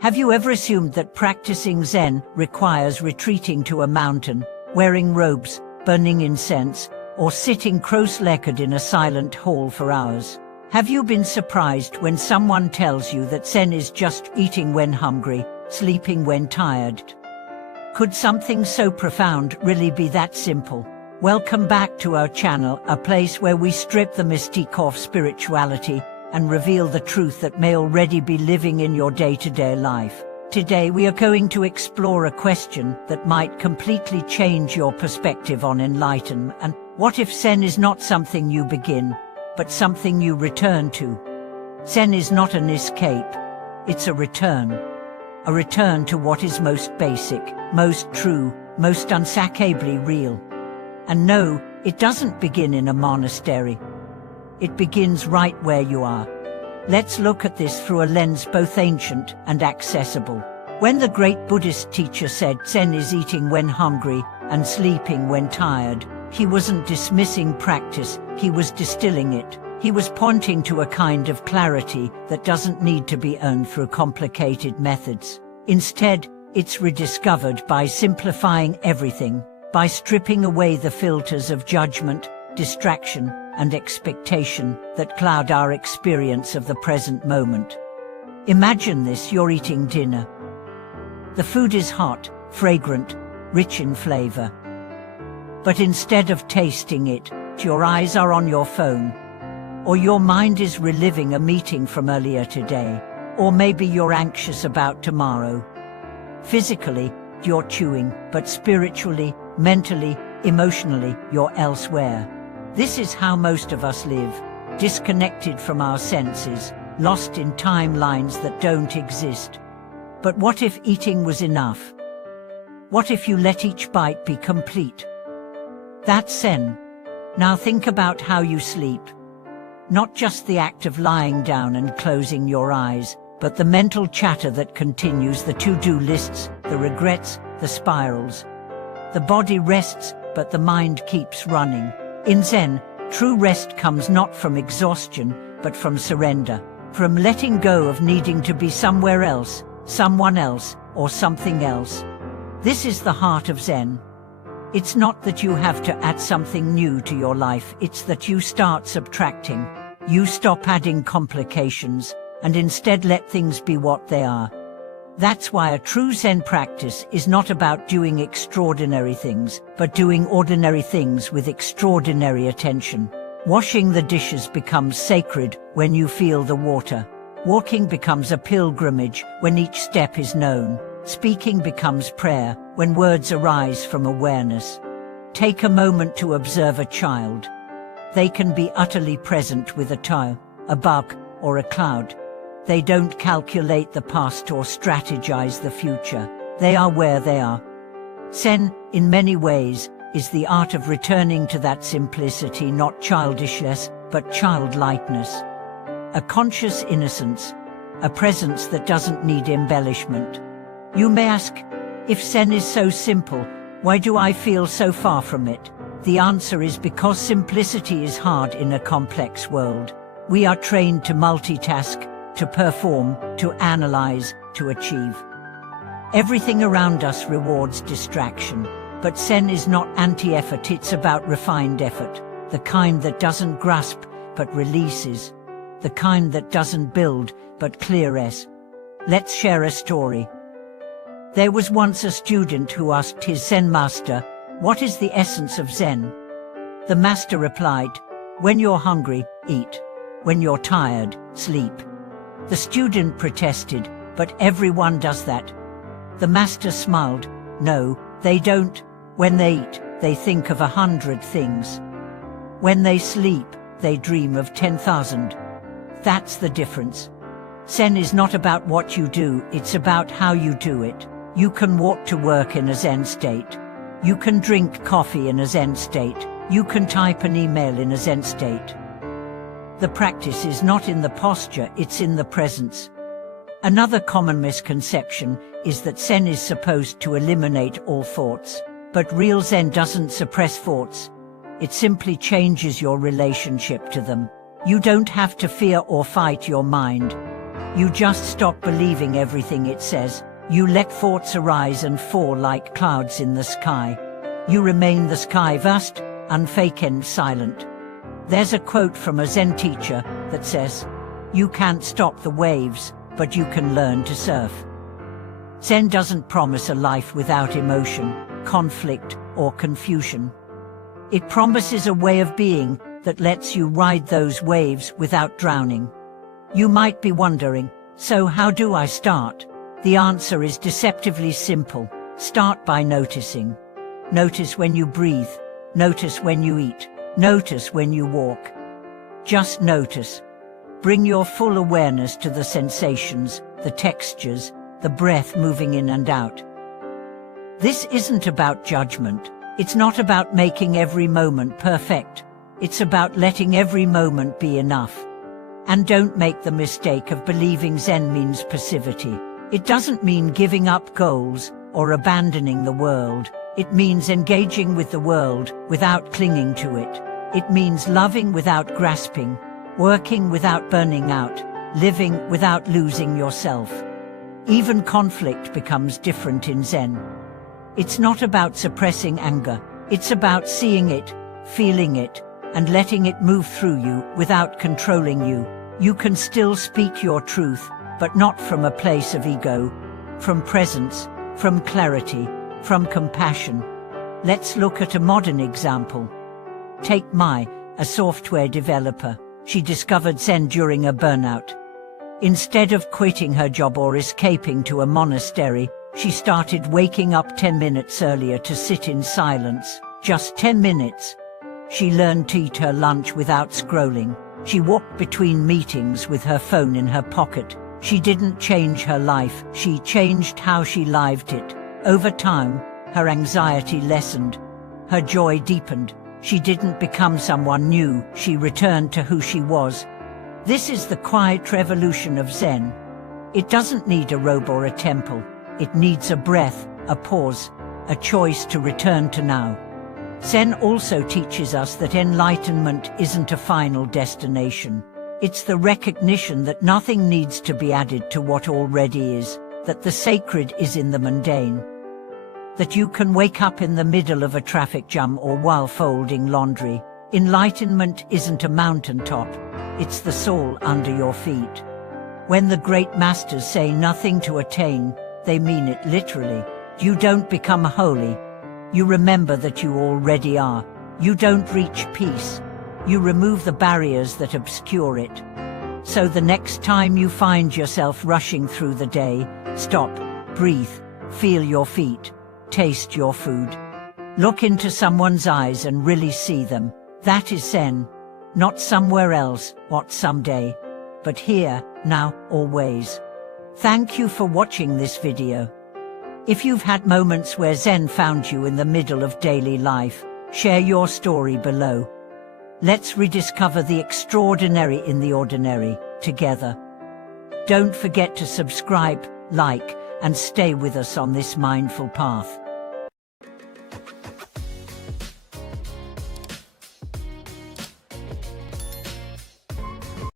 Have you ever assumed that practicing Zen requires retreating to a mountain, wearing robes, burning incense, or sitting cross-legged in a silent hall for hours? Have you been surprised when someone tells you that Zen is just eating when hungry, sleeping when tired? Could something so profound really be that simple? Welcome back to our channel, a place where we strip the mystique of spirituality and reveal the truth that may already be living in your day-to-day life. Today we are going to explore a question that might completely change your perspective on enlightenment. What if Zen is not something you begin, but something you return to? Zen is not an escape, it's a return. A return to what is most basic, most true, most unsakably real. And no, it doesn't begin in a monastery. It begins right where you are. Let's look at this through a lens both ancient and accessible. When the great Buddhist teacher said Zen is eating when hungry and sleeping when tired, he wasn't dismissing practice, he was distilling it. He was pointing to a kind of clarity that doesn't need to be earned through complicated methods. Instead, it's rediscovered by simplifying everything, by stripping away the filters of judgment, distraction, and expectation that cloud our experience of the present moment. Imagine this: you're eating dinner. The food is hot, fragrant, rich in flavor. But instead of tasting it, your eyes are on your phone. Or your mind is reliving a meeting from earlier today. Or maybe you're anxious about tomorrow. Physically, you're chewing, but spiritually, mentally, emotionally, you're elsewhere. This is how most of us live, disconnected from our senses, lost in timelines that don't exist. But what if eating was enough? What if you let each bite be complete? That's Zen. Now think about how you sleep. Not just the act of lying down and closing your eyes, but the mental chatter that continues, the to-do lists, the regrets, the spirals. The body rests, but the mind keeps running. In Zen, true rest comes not from exhaustion, but from surrender, from letting go of needing to be somewhere else, someone else, or something else. This is the heart of Zen. It's not that you have to add something new to your life, it's that you start subtracting. You stop adding complications, and instead let things be what they are. That's why a true Zen practice is not about doing extraordinary things, but doing ordinary things with extraordinary attention. Washing the dishes becomes sacred when you feel the water. Walking becomes a pilgrimage when each step is known. Speaking becomes prayer when words arise from awareness. Take a moment to observe a child. They can be utterly present with a toy, a bug, or a cloud. They don't calculate the past or strategize the future. They are where they are. Zen, in many ways, is the art of returning to that simplicity, not childishness, but childlikeness. A conscious innocence, a presence that doesn't need embellishment. You may ask, if Zen is so simple, why do I feel so far from it? The answer is because simplicity is hard in a complex world. We are trained to multitask, to perform, to analyze, to achieve. Everything around us rewards distraction. But Zen is not anti-effort, it's about refined effort. The kind that doesn't grasp, but releases. The kind that doesn't build, but clears. Let's share a story. There was once a student who asked his Zen master, "What is the essence of Zen?" The master replied, "When you're hungry, eat. When you're tired, sleep." The student protested, "But everyone does that." The master smiled, "No, they don't. When they eat, they think of 100 things. When they sleep, they dream of 10,000. That's the difference. Zen is not about what you do, it's about how you do it. You can walk to work in a Zen state. You can drink coffee in a Zen state. You can type an email in a Zen state. The practice is not in the posture, it's in the presence. Another common misconception is that Zen is supposed to eliminate all thoughts. But real Zen doesn't suppress thoughts. It simply changes your relationship to them. You don't have to fear or fight your mind. You just stop believing everything it says. You let thoughts arise and fall like clouds in the sky. You remain the sky vast, unfake and silent. There's a quote from a Zen teacher that says, "You can't stop the waves, but you can learn to surf." Zen doesn't promise a life without emotion, conflict, or confusion. It promises a way of being that lets you ride those waves without drowning. You might be wondering, so how do I start? The answer is deceptively simple. Start by noticing. Notice when you breathe. Notice when you eat. Notice when you walk. Just notice. Bring your full awareness to the sensations, the textures, the breath moving in and out. This isn't about judgment. It's not about making every moment perfect. It's about letting every moment be enough. And don't make the mistake of believing Zen means passivity. It doesn't mean giving up goals or abandoning the world. It means engaging with the world without clinging to it. It means loving without grasping, working without burning out, living without losing yourself. Even conflict becomes different in Zen. It's not about suppressing anger. It's about seeing it, feeling it, and letting it move through you without controlling you. You can still speak your truth, but not from a place of ego, from presence, from clarity, from compassion. Let's look at a modern example. Take Mai, a software developer. She discovered Zen during a burnout. Instead of quitting her job or escaping to a monastery, she started waking up 10 minutes earlier to sit in silence, just 10 minutes. She learned to eat her lunch without scrolling. She walked between meetings with her phone in her pocket. She didn't change her life, she changed how she lived it. Over time, her anxiety lessened. Her joy deepened. She didn't become someone new, she returned to who she was. This is the quiet revolution of Zen. It doesn't need a robe or a temple. It needs a breath, a pause, a choice to return to now. Zen also teaches us that enlightenment isn't a final destination. It's the recognition that nothing needs to be added to what already is, that the sacred is in the mundane. That you can wake up in the middle of a traffic jam or while folding laundry. Enlightenment isn't a mountaintop, it's the soul under your feet. When the great masters say nothing to attain, they mean it literally. You don't become holy. You remember that you already are. You don't reach peace. You remove the barriers that obscure it. So the next time you find yourself rushing through the day, stop, breathe, feel your feet, taste your food. Look into someone's eyes and really see them. That is Zen. Not somewhere else, what someday, but here, now, always. Thank you for watching this video. If you've had moments where Zen found you in the middle of daily life, share your story below. Let's rediscover the extraordinary in the ordinary, together. Don't forget to subscribe, like, and stay with us on this mindful path.